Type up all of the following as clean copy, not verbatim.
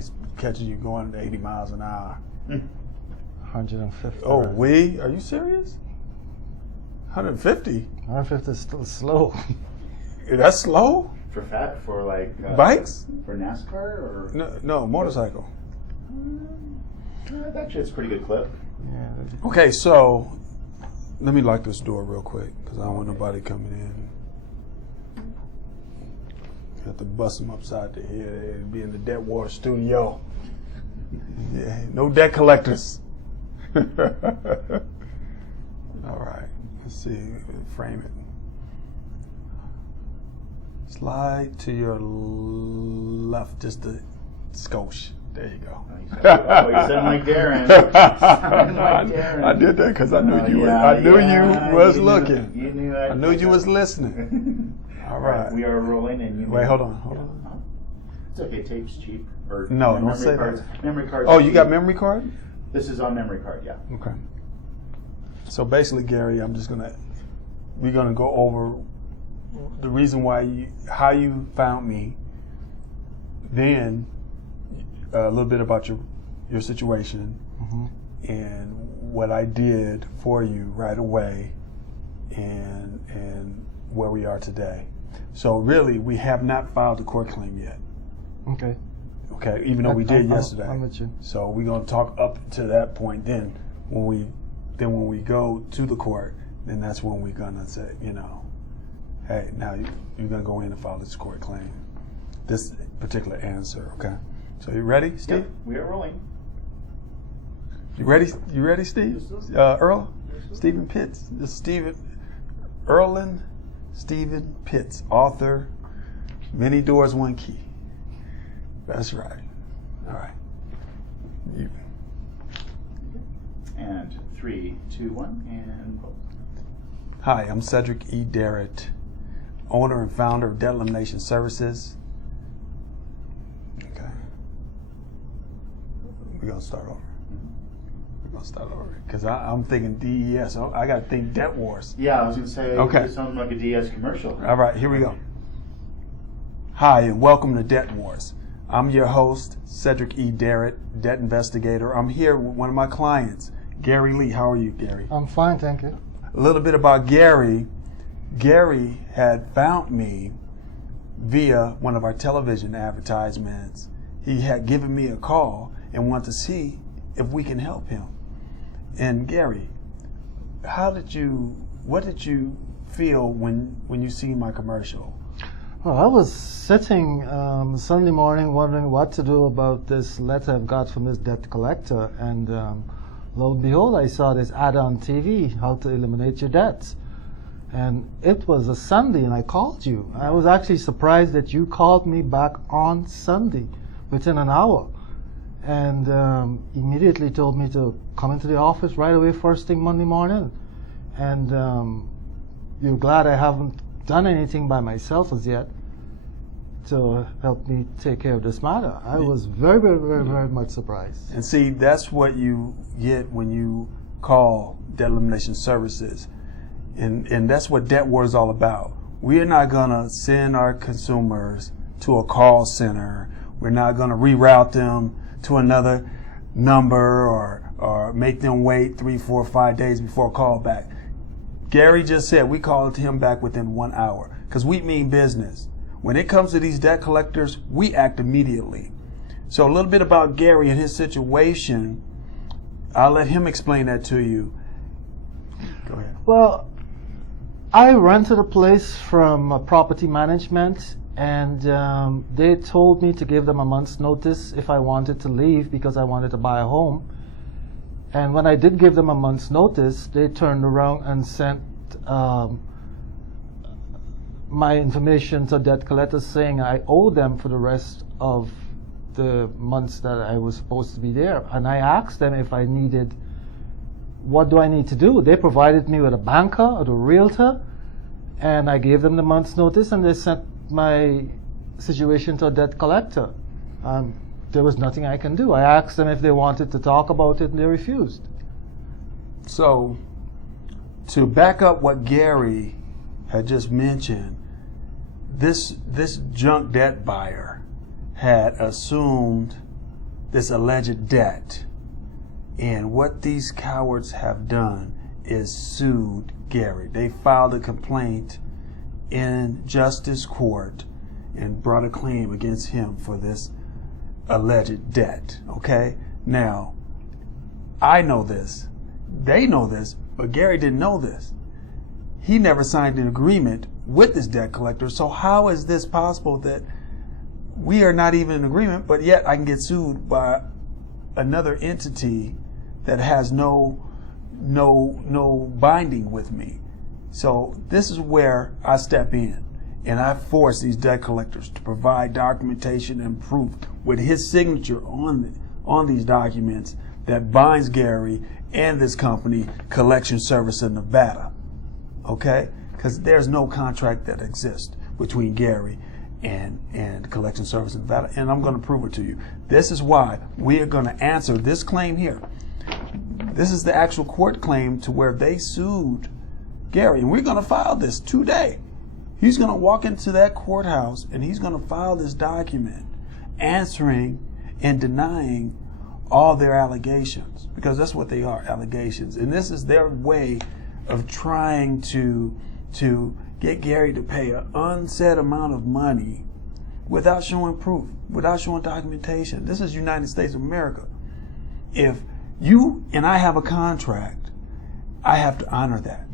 somebody's catching you going 80 miles an hour. 150. Oh, are you serious? 150? 150 is still slow. That's slow? For like bikes? For NASCAR or no, motorcycle. Actually, it's a pretty good clip. Yeah. Okay, so let me lock this door real quick because I don't want nobody coming in. Have to bust them upside the head and be in the Debt War studio. Yeah, no debt collectors. All right, let's see, frame it. Slide to your left, just a skosh. There you go. You sound like Darren. I did that because I knew you. I knew you was looking. You knew I knew you was listening. All right. We are rolling, and you. Wait, hold on. It's okay. Tape's cheap. Or no, don't say cards. that. Memory cards. Oh, you got memory card? This is on memory card. Yeah. Okay. So basically, Gary, we're gonna go over the reason why how you found me, then a little bit about your situation, and what I did for you right away, and where we are today. So really, we have not filed a court claim yet. Okay. Okay, even though we did yesterday. I'm with you. So we're gonna talk up to that point. Then when we go to the court, then that's when we're gonna say, hey, now you're gonna go in and file this court claim. This particular answer, okay? So you ready, Steve? Yep, we are rolling. You ready? You ready, Steve? Earl? Stephen Pitts. This is Erlen Stephen Pitts, author, Many Doors, One Key. That's right. All right. And 3, 2, 1, and vote. Hi, I'm Cedric E. Darrett, owner and founder of Debt Elimination Services. Okay. We're going to start over. Because I'm thinking DES. I got to think Debt Wars. Yeah, I was going to say, okay. It sounds like a DS commercial. All right, here we go. Hi, and welcome to Debt Wars. I'm your host, Cedric E. Darrett, debt investigator. I'm here with one of my clients, Gary Lee. How are you, Gary? I'm fine, thank you. A little bit about Gary. Gary had found me via one of our television advertisements. He had given me a call and wanted to see if we can help him. And Gary, what did you feel when you see my commercial? Well, I was sitting Sunday morning wondering what to do about this letter I've got from this debt collector, and lo and behold, I saw this ad on TV, how to eliminate your debts. And it was a Sunday, and I called you. I was actually surprised that you called me back on Sunday within an hour, and immediately told me to come into the office right away first thing Monday morning. And you're glad I haven't done anything by myself as yet to help me take care of this matter. I was very, very, very, very much surprised. And see, that's what you get when you call Debt Elimination Services. And that's what Debt War is all about. We're not going to send our consumers to a call center. We're not going to reroute them to another number or make them wait 3, 4, 5 days before a call back. Gary just said we called him back within 1 hour because we mean business. When it comes to these debt collectors, we act immediately. So a little bit about Gary and his situation. I'll let him explain that to you. Go ahead. Well, I rented a place from property management, and they told me to give them a month's notice if I wanted to leave because I wanted to buy a home. And when I did give them a month's notice, they turned around and sent my information to debt collectors saying I owe them for the rest of the months that I was supposed to be there. And I asked them if I needed, what do I need to do? They provided me with a banker or a realtor, and I gave them the month's notice, and they sent my situation to a debt collector. There was nothing I can do. I asked them if they wanted to talk about it, and they refused. So, to back up what Gary had just mentioned, this junk debt buyer had assumed this alleged debt. And what these cowards have done is sued Gary. They filed a complaint in justice court and brought a claim against him for this alleged debt. Okay? Now, I know this. They know this, but Gary didn't know this. He never signed an agreement with this debt collector. So how is this possible that we are not even in agreement, but yet I can get sued by another entity that has no binding with me? So this is where I step in, and I force these debt collectors to provide documentation and proof with his signature on these documents that binds Gary and this company, Collection Service in Nevada. Okay? Because there's no contract that exists between Gary and Collection Service in Nevada, and I'm going to prove it to you. This is why we are going to answer this claim here. This is the actual court claim to where they sued Gary, and we're going to file this today. He's going to walk into that courthouse and he's going to file this document answering and denying all their allegations, because that's what they are, allegations. And this is their way of trying to get Gary to pay an unsaid amount of money without showing proof, without showing documentation. This is United States of America. If you and I have a contract, I have to honor that.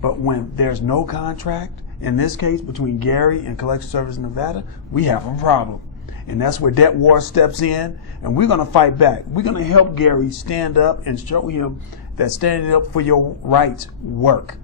But when there's no contract, in this case between Gary and Collection Service in Nevada, we have a problem. And that's where Debt Wars steps in, and we're going to fight back. We're going to help Gary stand up and show him that standing up for your rights work,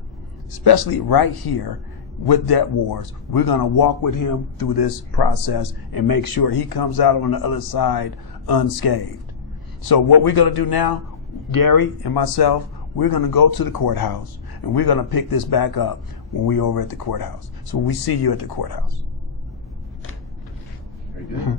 especially right here with Debt Wars. We're going to walk with him through this process and make sure he comes out on the other side unscathed. So what we're going to do now, Gary and myself, we're going to go to the courthouse, and we're going to pick this back up when we're over at the courthouse. So we see you at the courthouse. Very good.